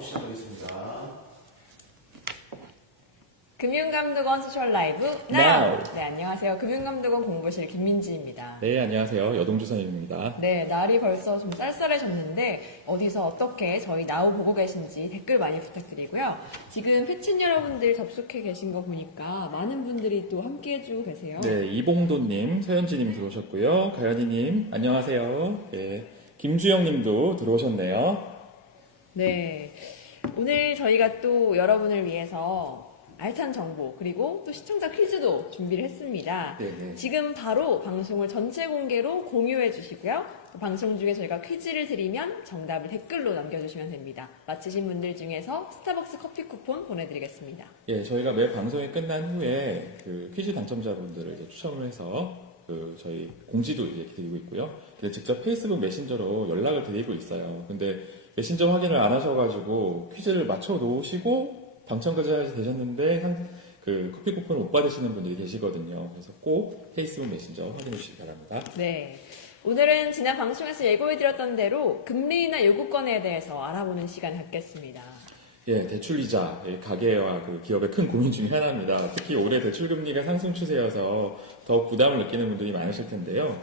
시작하겠습니다. 금융감독원 소셜 라이브 Now. 네, 안녕하세요. 금융감독원 공부실 김민지입니다. 네, 안녕하세요. 여동주선입니다. 네, 날이 벌써 좀 쌀쌀해졌는데 어디서 어떻게 저희 나우 보고 계신지 댓글 많이 부탁드리고요. 지금 패친 여러분들 접속해 계신 거 보니까 많은 분들이 또 함께 해주고 계세요. 네, 이봉도님, 서현지님 들어오셨고요. 가연이님, 안녕하세요. 네, 김주영님도 들어오셨네요. 네, 오늘 저희가 또 여러분을 위해서 알찬 정보 그리고 또 시청자 퀴즈도 준비를 했습니다. 네네. 지금 바로 방송을 전체 공개로 공유해 주시고요. 또 방송 중에 저희가 퀴즈를 드리면 정답을 댓글로 남겨주시면 됩니다. 맞히신 분들 중에서 스타벅스 커피 쿠폰 보내드리겠습니다. 예, 저희가 매 방송이 끝난 후에 그 퀴즈 당첨자분들을 이제 추첨을 해서 저희 공지도 이제 드리고 있고요. 근데 직접 페이스북 메신저로 연락을 드리고 있어요. 근데 메신저 확인을 안 하셔가지고 퀴즈를 맞춰 놓으시고 당첨까지 되셨는데 그 커피 쿠폰을 못 받으시는 분들이 계시거든요. 그래서 꼭 페이스북 메신저 확인해 주시기 바랍니다. 네. 오늘은 지난 방송에서 예고해드렸던 대로 금리나 요구권에 대해서 알아보는 시간을 갖겠습니다. 예, 대출이자 가계와 그 기업의 큰 고민 중에 하나입니다. 특히 올해 대출금리가 상승 추세여서 더 부담을 느끼는 분들이 많으실 텐데요.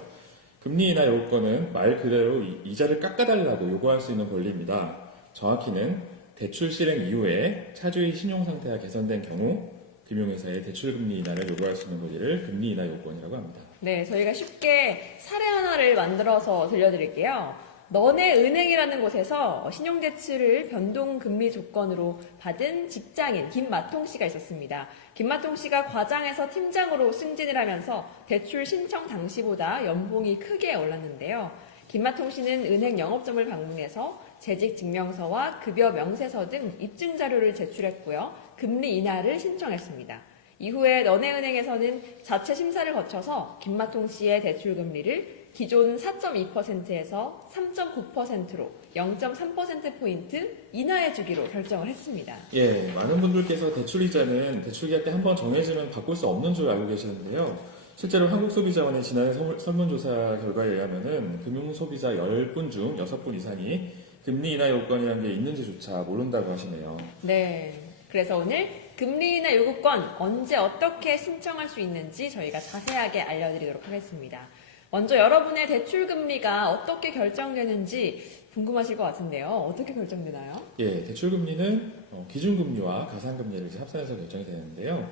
금리 인하 요구권은 말 그대로 이자를 깎아달라고 요구할 수 있는 권리입니다. 정확히는 대출 실행 이후에 차주의 신용 상태가 개선된 경우 금융회사에 대출금리 인하를 요구할 수 있는 권리를 금리 인하 요구권이라고 합니다. 네, 저희가 쉽게 사례 하나를 만들어서 들려드릴게요. 너네 은행이라는 곳에서 신용대출을 변동금리 조건으로 받은 직장인 김마통 씨가 있었습니다. 김마통 씨가 과장에서 팀장으로 승진을 하면서 대출 신청 당시보다 연봉이 크게 올랐는데요. 김마통 씨는 은행 영업점을 방문해서 재직 증명서와 급여 명세서 등 입증 자료를 제출했고요. 금리 인하를 신청했습니다. 이후에 너네은행에서는 자체 심사를 거쳐서 김마통 씨의 대출 금리를 기존 4.2%에서 3.9%로 0.3%포인트 인하해주기로 결정을 했습니다. 예, 많은 분들께서 대출이자는 대출계약 때 한번 정해지면 바꿀 수 없는 줄 알고 계시는데요. 실제로 한국소비자원의 지난해 설문조사 결과에 의하면은 금융소비자 10분 중 6분 이상이 금리 인하 요구권이라는 게 있는지조차 모른다고 하시네요. 네. 그래서 오늘 금리 인하 요구권 언제 어떻게 신청할 수 있는지 저희가 자세하게 알려드리도록 하겠습니다. 먼저 여러분의 대출 금리가 어떻게 결정되는지 궁금하실 것 같은데요. 어떻게 결정되나요? 예, 대출금리는 기준금리와 가산금리를 이제 합산해서 결정이 되는데요.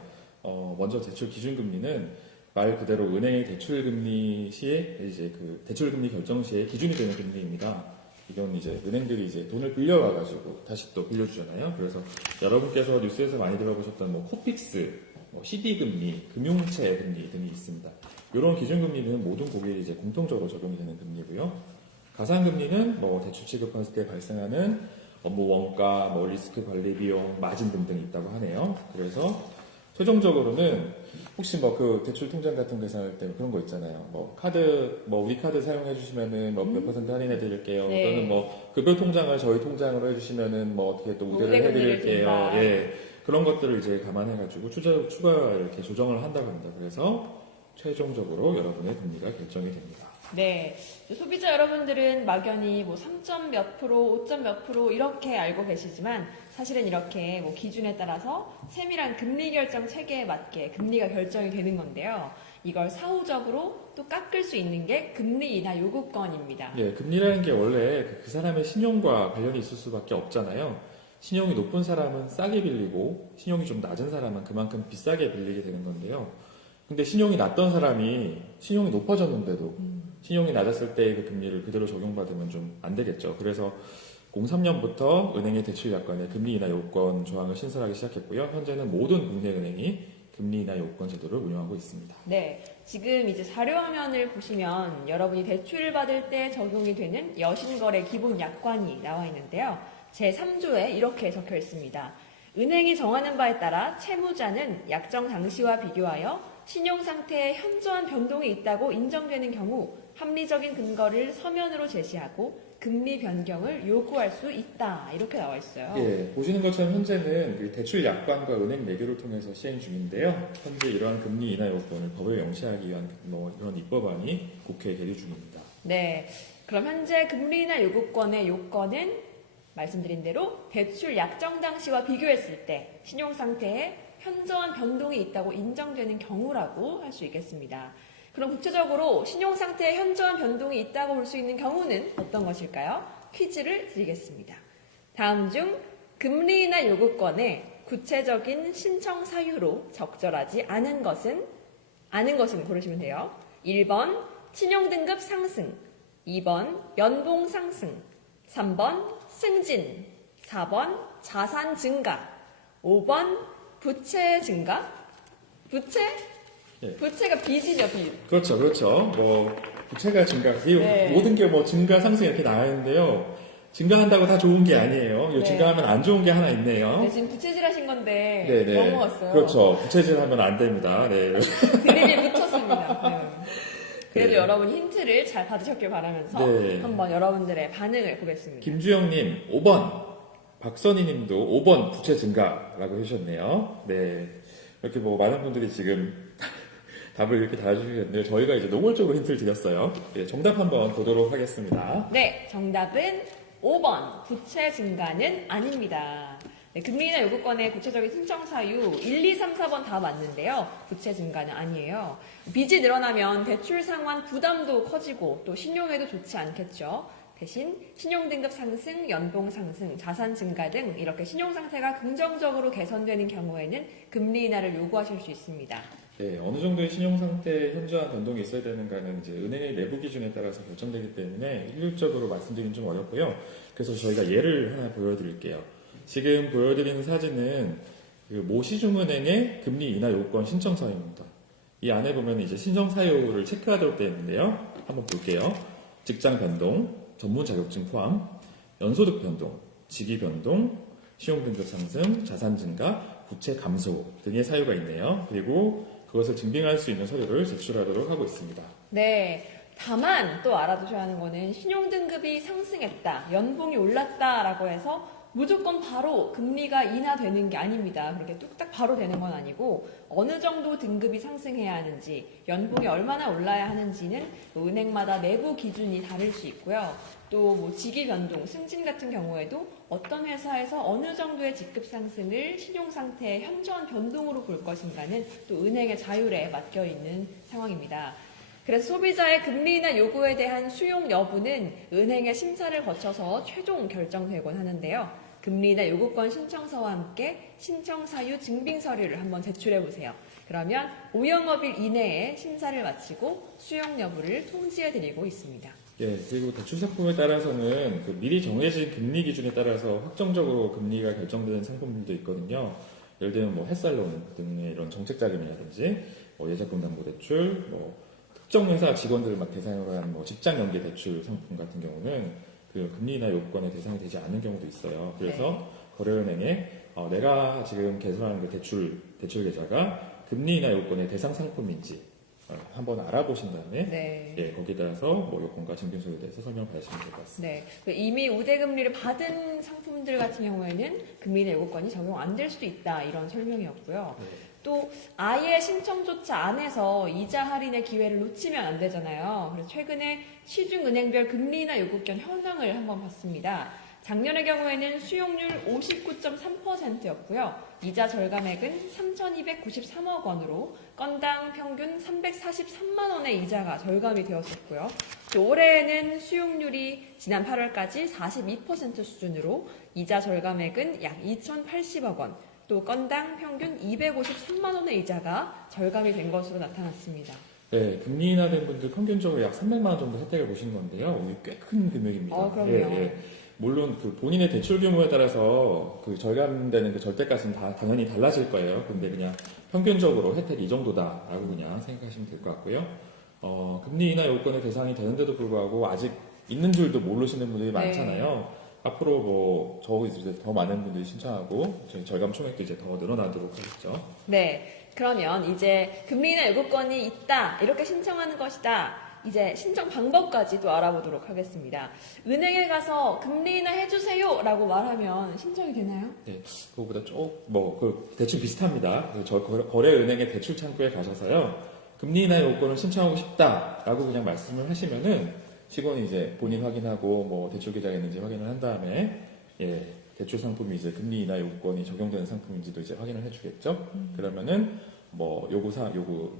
먼저 대출 기준금리는 말 그대로 은행의 대출금리 시에 이제 그 대출금리 결정 시에 기준이 되는 금리입니다. 이건 이제 은행들이 이제 돈을 빌려와가지고 다시 또 빌려주잖아요. 그래서 여러분께서 뉴스에서 많이 들어보셨던 뭐 코픽스, CD금리, 금융채 금리 등이 있습니다. 이런 기준금리는 모든 고객이 이제 공통적으로 적용이 되는 금리고요. 가산금리는 뭐 대출 취급했을 때 발생하는 업무 원가, 뭐 리스크 관리 비용, 마진 등등 있다고 하네요. 그래서 최종적으로는 혹시 뭐 그 대출 통장 같은 거 계산할 때 그런 거 있잖아요. 뭐 카드, 뭐 우리 카드 사용해 주시면은 뭐 몇 %할인해 드릴게요. 네. 또는 뭐 급여 통장을 저희 통장으로 해주시면은 뭐 어떻게 또 우대를 해 드릴게요. 예. 그런 것들을 이제 감안해 가지고 추가 이렇게 조정을 한다고 합니다. 그래서 최종적으로 여러분의 금리가 결정이 됩니다. 네. 소비자 여러분들은 막연히 뭐 3점 몇 프로, 5점 몇 프로 이렇게 알고 계시지만 사실은 이렇게 뭐 기준에 따라서 세밀한 금리 결정 체계에 맞게 금리가 결정이 되는 건데요. 이걸 사후적으로 또 깎을 수 있는 게 금리 인하 요구권입니다. 예, 금리라는 게 원래 그 사람의 신용과 관련이 있을 수밖에 없잖아요. 신용이 높은 사람은 싸게 빌리고 신용이 좀 낮은 사람은 그만큼 비싸게 빌리게 되는 건데요. 근데 신용이 낮던 사람이 신용이 높아졌는데도 신용이 낮았을 때 그 금리를 그대로 적용받으면 좀 안 되겠죠. 그래서 03년부터 은행의 대출 약관에 금리 인하 요구권 조항을 신설하기 시작했고요. 현재는 모든 국내 은행이 금리 인하 요구권 제도를 운영하고 있습니다. 네. 지금 이제 자료 화면을 보시면 여러분이 대출을 받을 때 적용이 되는 여신거래 기본 약관이 나와 있는데요. 제3조에 이렇게 적혀 있습니다. 은행이 정하는 바에 따라 채무자는 약정 당시와 비교하여 신용 상태에 현저한 변동이 있다고 인정되는 경우 합리적인 근거를 서면으로 제시하고 금리 변경을 요구할 수 있다. 이렇게 나와 있어요. 예, 보시는 것처럼 현재는 그 대출 약관과 은행 내교를 통해서 시행 중인데요. 현재 이러한 금리 인하 요건을 법에 명시하기 위한 뭐 이런 입법안이 국회에 계류 중입니다. 네. 그럼 현재 금리 인하 요구권의 요건은 말씀드린 대로 대출 약정 당시와 비교했을 때 신용 상태에 현저한 변동이 있다고 인정되는 경우라고 할 수 있겠습니다. 그럼 구체적으로 신용 상태에 현저한 변동이 있다고 볼 수 있는 경우는 어떤 것일까요? 퀴즈를 드리겠습니다. 다음 중 금리나 요구권의 구체적인 신청 사유로 적절하지 않은 것은 고르시면 돼요. 1번 신용등급 상승, 2번 연봉 상승, 3번 승진, 4번 자산 증가, 5번 부채 증가? 예. 부채가 빚이죠, 빚. 그렇죠, 그렇죠. 뭐 부채가 증가, 이 네. 모든 게 뭐 증가, 상승 이렇게 나와 있는데요. 증가한다고 다 좋은 게 아니에요. 네. 증가하면 안 좋은 게 하나 있네요. 네, 지금 부채질 하신 건데 네네. 넘어갔어요. 그렇죠. 부채질 하면 안 됩니다. 네. 드립이 붙였습니다. 네. 그래도 네. 여러분 힌트를 잘 받으셨길 바라면서 네. 한번 여러분들의 반응을 보겠습니다. 김주영님 5번, 박선희님도 5번 부채 증가라고 해주셨네요. 네. 이렇게 뭐 많은 분들이 지금 답을 이렇게 달아주셨는데 저희가 이제 노골적으로 힌트를 드렸어요. 네, 정답 한번 보도록 하겠습니다. 네, 정답은 5번 부채 증가는 아닙니다. 네, 금리나 요구권의 구체적인 신청 사유 1, 2, 3, 4번 다 맞는데요. 부채 증가는 아니에요. 빚이 늘어나면 대출 상환 부담도 커지고 또 신용에도 좋지 않겠죠. 대신 신용등급 상승, 연봉 상승, 자산 증가 등 이렇게 신용 상태가 긍정적으로 개선되는 경우에는 금리 인하를 요구하실 수 있습니다. 네, 어느 정도의 신용 상태에 현저한 변동이 있어야 되는가는 이제 은행의 내부 기준에 따라서 결정되기 때문에 일률적으로 말씀드리긴 좀 어렵고요. 그래서 저희가 예를 하나 보여드릴게요. 지금 보여드리는 사진은 그 모 시중은행의 금리 인하 요건 신청 사유입니다. 이 안에 보면 이제 신청 사유를 체크하도록 되어 있는데요. 한번 볼게요. 직장 변동, 전문 자격증 포함, 연소득 변동, 직위 변동, 신용등급 상승, 자산 증가, 부채 감소 등의 사유가 있네요. 그리고 그것을 증빙할 수 있는 서류를 제출하도록 하고 있습니다. 네. 다만 또 알아두셔야 하는 거는 신용등급이 상승했다, 연봉이 올랐다라고 해서 무조건 바로 금리가 인하되는 게 아닙니다. 그렇게 뚝딱 바로 되는 건 아니고 어느 정도 등급이 상승해야 하는지, 연봉이 얼마나 올라야 하는지는 또 은행마다 내부 기준이 다를 수 있고요. 또 뭐 직위 변동, 승진 같은 경우에도 어떤 회사에서 어느 정도의 직급 상승을 신용 상태의 현저한 변동으로 볼 것인가는 또 은행의 자율에 맡겨 있는 상황입니다. 그래서 소비자의 금리나 요구에 대한 수용 여부는 은행의 심사를 거쳐서 최종 결정되곤 하는데요. 금리나 요구권 신청서와 함께 신청 사유 증빙 서류를 한번 제출해 보세요. 그러면 5영업일 이내에 심사를 마치고 수용 여부를 통지해 드리고 있습니다. 예, 그리고 대출 상품에 따라서는 그 미리 정해진 금리 기준에 따라서 확정적으로 금리가 결정되는 상품들도 있거든요. 예를 들면 뭐 햇살론 등의 이런 정책 자금이라든지 뭐 예적금 담보 대출, 뭐 특정 회사 직원들을 막 대상으로 한 뭐 직장 연계 대출 상품 같은 경우는 그 금리나 요건의 대상이 되지 않는 경우도 있어요. 그래서 거래은행에 내가 지금 개설하는 그 대출 계좌가 금리나 요건의 대상 상품인지 한번 알아보신 다음에 네. 예, 거기에 따라서 뭐 요건과 증빙서에 대해서 설명받으시면 될 것 같습니다. 네. 이미 우대금리를 받은 상품들 같은 경우에는 금리나 요구권이 적용 안 될 수도 있다, 이런 설명이었고요. 네. 또 아예 신청조차 안 해서 이자 할인의 기회를 놓치면 안 되잖아요. 그래서 최근에 시중은행별 금리나 요구권 현황을 한번 봤습니다. 작년의 경우에는 수용률 59.3%였고요. 이자 절감액은 3,293억 원으로 건당 평균 343만 원의 이자가 절감이 되었었고요. 또 올해에는 수용률이 지난 8월까지 42% 수준으로 이자 절감액은 약 2,080억 원, 또 건당 평균 253만 원의 이자가 절감이 된 것으로 나타났습니다. 네, 금리 인하된 분들 평균적으로 약 300만 원 정도 혜택을 보시는 건데요. 이게 꽤 큰 금액입니다. 그럼요. 예. 물론 그 본인의 대출 규모에 따라서 그 절감되는 그 절대값은 다 당연히 달라질 거예요. 근데 그냥 평균적으로 혜택이 이 정도다라고 그냥 생각하시면 될 것 같고요. 금리 인하 요건의 대상이 되는데도 불구하고 아직 있는 줄도 모르시는 분들이 많잖아요. 앞으로 뭐 저 이제 더 많은 분들이 신청하고 절감 총액도 이제 더 늘어나도록 하겠죠. 네, 그러면 이제 금리나 요구권이 있다, 이렇게 신청하는 것이다, 이제 신청 방법까지 또 알아보도록 하겠습니다. 은행에 가서 금리 인하 해주세요 라고 말하면 신청이 되나요? 네, 그거보다 그 대충 비슷합니다. 저 거래은행의 대출 창구에 가셔서요, 금리 인하 요건을 신청하고 싶다라고 그냥 말씀을 하시면은 직원이 이제 본인 확인하고 뭐 대출 계좌가 있는지 확인을 한 다음에 예, 대출 상품이 이제 금리 인하 요구권이 적용되는 상품인지도 이제 확인을 해주겠죠. 그러면은 뭐 요구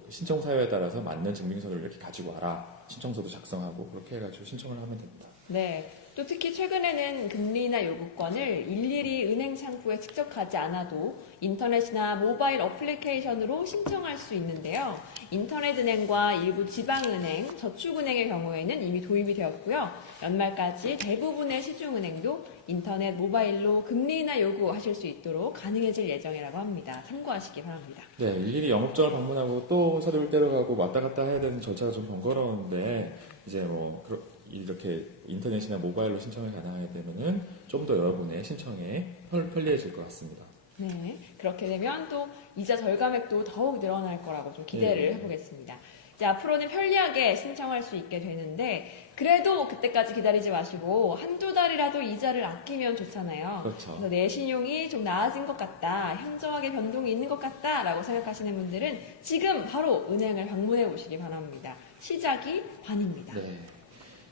신청 사유에 따라서 맞는 증빙서를 이렇게 가지고 와라. 신청서도 작성하고 그렇게 해가지고 신청을 하면 됩니다. 네. 또 특히 최근에는 금리나 요구권을 일일이 은행 창구에 직접 가지 않아도 인터넷이나 모바일 어플리케이션으로 신청할 수 있는데요. 인터넷은행과 일부 지방은행, 저축은행의 경우에는 이미 도입이 되었고요. 연말까지 대부분의 시중은행도 인터넷, 모바일로 금리나 요구하실 수 있도록 가능해질 예정이라고 합니다. 참고하시기 바랍니다. 네, 일일이 영업장을 방문하고 또 서류를 떼러가고 왔다 갔다 해야 되는 절차가 좀 번거로운데 이제 뭐 이렇게 인터넷이나 모바일로 신청을 가능하게 되면은 좀 더 여러분의 신청에 편리해질 것 같습니다. 네, 그렇게 되면 또 이자 절감액도 더욱 늘어날 거라고 좀 기대를 네. 해보겠습니다. 이제 앞으로는 편리하게 신청할 수 있게 되는데 그래도 그때까지 기다리지 마시고 한두 달이라도 이자를 아끼면 좋잖아요. 그렇죠. 그래서 내 신용이 좀 나아진 것 같다, 현저하게 변동이 있는 것 같다라고 생각하시는 분들은 지금 바로 은행을 방문해 보시기 바랍니다. 시작이 반입니다. 네.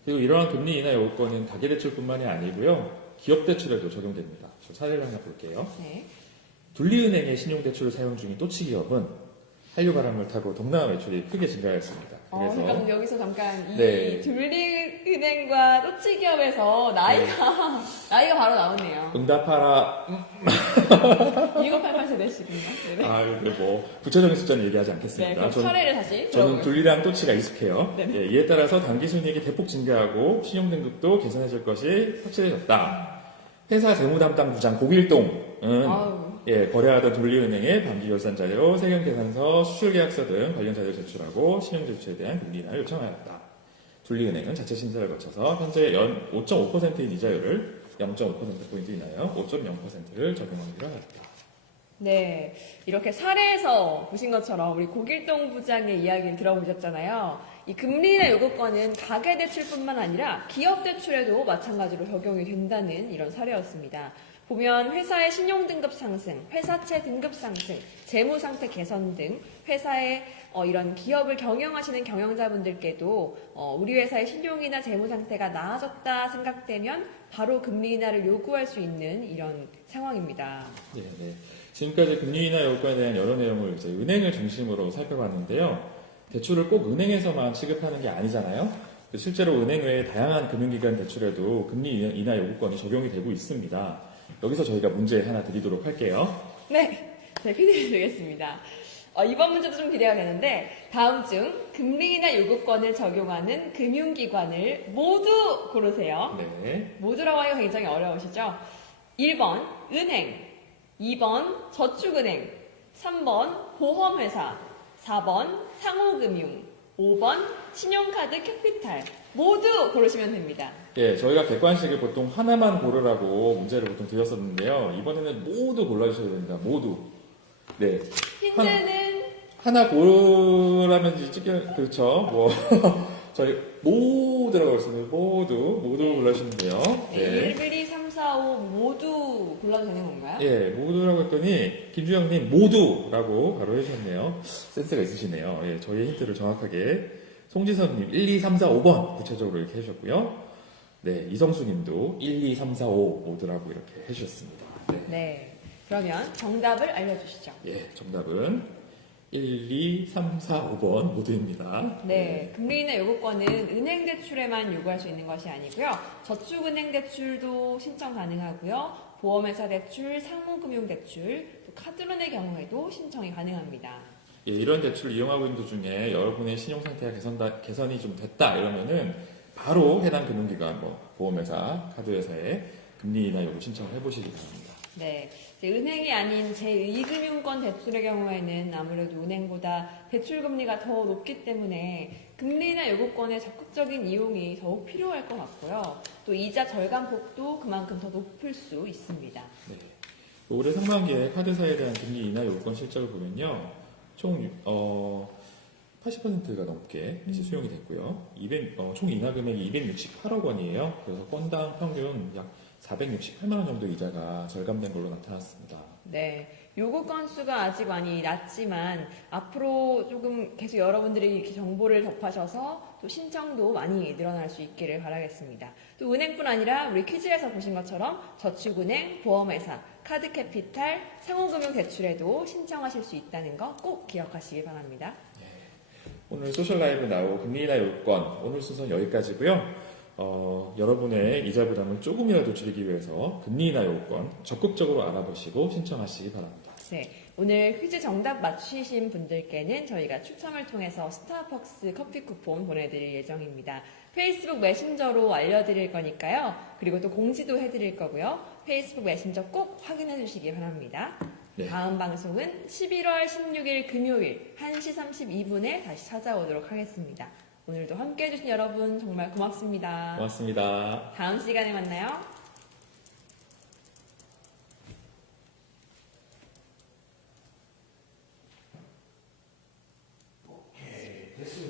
그리고 이러한 금리 인하 요구권은 가계대출뿐만이 아니고요. 기업대출에도 적용됩니다. 저 사례를 하나 볼게요. 네. 둘리은행의 신용대출을 사용 중인 또치기업은 한류바람을 타고 동남아 매출이 크게 증가했습니다. 그래서 그럼 여기서 잠깐 이 네. 둘리은행과 또치기업에서 나이가 바로 나오네요. 응답하라. 1988 세대시군요. 네. 아, 이거 뭐 구체적인 숫자는 얘기하지 않겠습니다. 네, 그럼 사례를 다시 저는 들어보겠습니다. 둘리랑 또치가 익숙해요. 네. 예, 이에 따라서 당기순이익이 대폭 증가하고 신용등급도 개선해질 것이 확실해졌다. 회사 재무담당 부장 고길동은 아우. 예, 거래하던 둘리은행의 반기결산자료, 세금계산서, 수출계약서 등 관련 자료를 제출하고 신용제출에 대한 금리 인하를 요청하였다. 둘리은행은 자체 심사를 거쳐서 현재 연 5.5%인 이자율을 0.5%포인트 인하여 5.0%를 적용하기로 하였다. 네, 이렇게 사례에서 보신 것처럼 우리 고길동 부장의 이야기를 들어보셨잖아요. 이 금리나 요구권은 가계대출뿐만 아니라 기업대출에도 마찬가지로 적용이 된다는 이런 사례였습니다. 보면 회사의 신용등급 상승, 회사채 등급 상승, 재무상태 개선 등 회사의 이런 기업을 경영하시는 경영자분들께도 우리 회사의 신용이나 재무상태가 나아졌다 생각되면 바로 금리 인하를 요구할 수 있는 이런 상황입니다. 네, 네. 지금까지 금리 인하 요구권에 대한 여러 내용을 이제 은행을 중심으로 살펴봤는데요. 대출을 꼭 은행에서만 취급하는 게 아니잖아요. 실제로 은행 외의 다양한 금융기관 대출에도 금리 인하 요구권이 적용이 되고 있습니다. 여기서 저희가 문제 하나 드리도록 할게요. 네, 제가 퀴즈를 드리겠습니다. 이번 문제도 좀 기대가 되는데 다음 중 금리 인하 요구권을 적용하는 금융기관을 모두 고르세요. 네. 모두라고 하기가 굉장히 어려우시죠? 1번 은행, 2번 저축은행, 3번 보험회사, 4번 상호금융, 5번 신용카드 캐피탈 모두 고르시면 됩니다. 예, 저희가 객관식을 보통 하나만 고르라고 문제를 보통 드렸었는데요. 이번에는 모두 골라주셔야 됩니다. 모두. 네. 힌트는 하나 고르라면 이제 그렇죠. 뭐 저희 모두라고 했습니다. 모두 골라주시면 돼요. 네. 1, 2, 3, 4, 5 모두 골라도 되는 건가요? 예, 모두라고 했더니 김주영님 모두라고 바로 해주셨네요. 센스가 있으시네요. 예, 저희의 힌트를 정확하게 송지선님 1, 2, 3, 4, 5번 구체적으로 이렇게 해주셨고요. 네, 이성수님도 1, 2, 3, 4, 5 모두라고 이렇게 해주셨습니다. 네. 네. 그러면 정답을 알려주시죠. 예, 정답은 1, 2, 3, 4, 5번 모두입니다. 네, 금리 인하 요구권은 은행 대출에만 요구할 수 있는 것이 아니고요. 저축은행 대출도 신청 가능하고요. 보험회사 대출, 상호금융 대출, 또 카드론의 경우에도 신청이 가능합니다. 예, 이런 대출을 이용하고 있는 도중에 여러분의 신용 상태가 개선이 좀 됐다 이러면은 바로 해당 금융기관, 뭐 보험회사, 카드회사에 금리 인하 요구 신청을 해보시기 바랍니다. 네, 이제 은행이 아닌 제2금융권 대출의 경우에는 아무래도 은행보다 대출 금리가 더 높기 때문에 금리 인하 요구권의 적극적인 이용이 더욱 필요할 것 같고요. 또 이자 절감폭도 그만큼 더 높을 수 있습니다. 네. 올해 상반기에 카드사에 대한 금리 인하 요구권 실적을 보면요, 총 80%가 넘게 이제 수용이 됐고요. 총 인하 금액이 268억 원이에요. 그래서 건당 평균 약 468만 원 정도 이자가 절감된 걸로 나타났습니다. 네. 요구 건수가 아직 많이 낮지만 앞으로 조금 계속 여러분들이 이렇게 정보를 접하셔서 또 신청도 많이 늘어날 수 있기를 바라겠습니다. 또 은행뿐 아니라 우리 퀴즈에서 보신 것처럼 저축은행, 보험회사, 카드캐피탈, 상호금융대출에도 신청하실 수 있다는 거 꼭 기억하시기 바랍니다. 오늘 소셜 라이브 나오 금리나 요건 오늘 순서는 여기까지고요. 여러분의 이자 부담을 조금이라도 줄이기 위해서 금리나 요건 적극적으로 알아보시고 신청하시기 바랍니다. 네, 오늘 퀴즈 정답 맞추신 분들께는 저희가 추첨을 통해서 스타벅스 커피 쿠폰 보내드릴 예정입니다. 페이스북 메신저로 알려드릴 거니까요. 그리고 또 공지도 해드릴 거고요. 페이스북 메신저 꼭 확인해 주시기 바랍니다. 네. 다음 방송은 11월 16일 금요일 1시 32분에 다시 찾아오도록 하겠습니다. 오늘도 함께 해주신 여러분 정말 고맙습니다. 고맙습니다. 다음 시간에 만나요. 됐습니다.